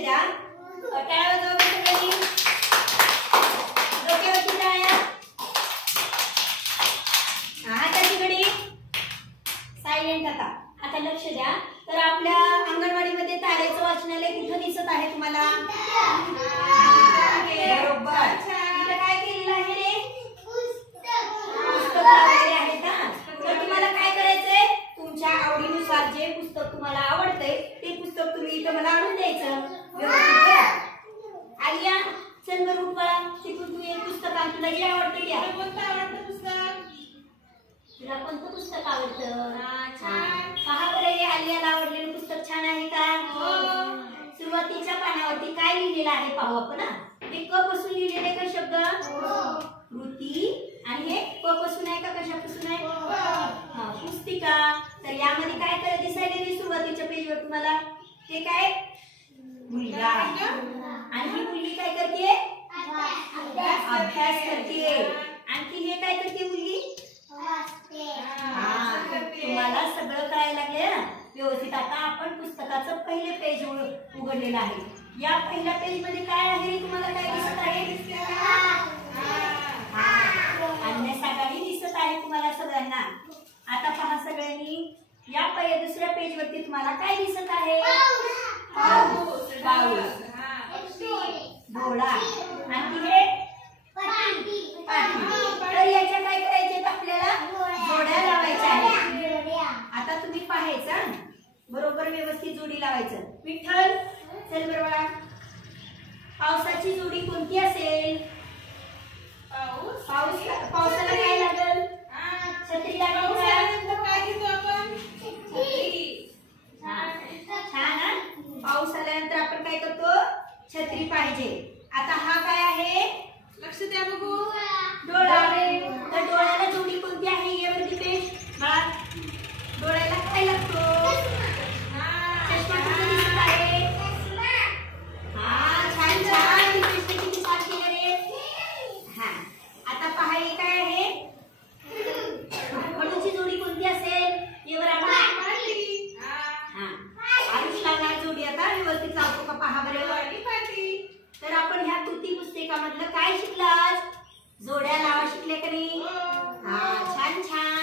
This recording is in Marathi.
द्या. टाळ्या वाजवा सगळ्यांनी. डोक्यावरती टाळ्या. हाताची घडी. सायलेंट आता लक्ष द्या. तर आपल्या अंगणवाडीमध्ये तारेचं वाचनालय कुठं दिसत आहे तुम्हाला? बरोबर. इथे काय केलेलं आहे रे? पुस्तक लावलेले आहेत ना. तर तुम्हाला काय करायचंय? तुमच्या आवडीनुसार जे पुस्तक तुम्हाला आवडतंय ते पुस्तक तुम्ही इथं मला आणून द्यायचं. व्यवस्थित करा. आलिया चल बरं उठ बाळा. तिथून तुम्ही एक पुस्तक आण. तुला जे आवडतं घ्या. कोणतं आवडतं पुस्तक? तुला कोणतं पुस्तक आवडतं? पहा बरं हे आलियाला आवडलेलं पुस्तक छान आहे का? सुरुवातीच्या पानावरती काय लिहिलेलं आहे पाहू आपण. हे क पासून लिहिलेले का शब्द? कृती. आणि हे प पासून आहे का कशापासून आहे? हा पुस्तिका. तर यामध्ये काय करत दिसायले सुरुवातीच्या पेजवर तुम्हाला? हे काय? मुलगा. आणि ही मुलगी काय करते? अभ्यास करते. आणखी हे काय करते मुलगी? तुम्हाला सगळं कळायला लागले ना व्यवस्थित. आता आपण पुस्तकाचं पहिले पेज उघडलेलं आहे. या पहिल्या पेज मध्ये काय आहे तुम्हाला काय दिसत आहे? अन्य सागाही दिसत आहे तुम्हाला सगळ्यांना. आता पहा सगळ्यांनी या दुसऱ्या पेज वरती तुम्हाला काय दिसत आहे? पाऊस. डोळा. आणि हे पाठी. तर याच्या काय करायचे आपल्याला? जोड्या लावायच्या आहेत. आता तुम्ही पाहायचं बरोबर व्यवस्थित जोडी लावायचं. विठ्ठल चल बरं बाळा. पावसाची जोडी कोणती असेल? पावसाला काय लागल? छत्री लागल का? काय घेतो आपण? छान. पाऊस आल्यानंतर आपण काय करतो? छत्री पाहिजे. आता हा काय आहे? लक्ष द्या बघू. डोळा. तर डोळ्याला जोडी कोणती आहे? यावरती पेज बाळा. डोळ्याला काय लागतो? चष्मा कुठे दिसत आहे? हा छान छान. चष्मा किती छान केलं रे. हा आता पहा हे काय आहे? खडूची जोडी कोणती असेल? यावर आपण आरुष लागणार जोडी. आता व्यवस्थित लावतो का पहा बरं. तर आपण ह्या कृती पुस्तिकामधलं काय शिकलात? जोड्या लावा शिकले का नाही? हा छान छान.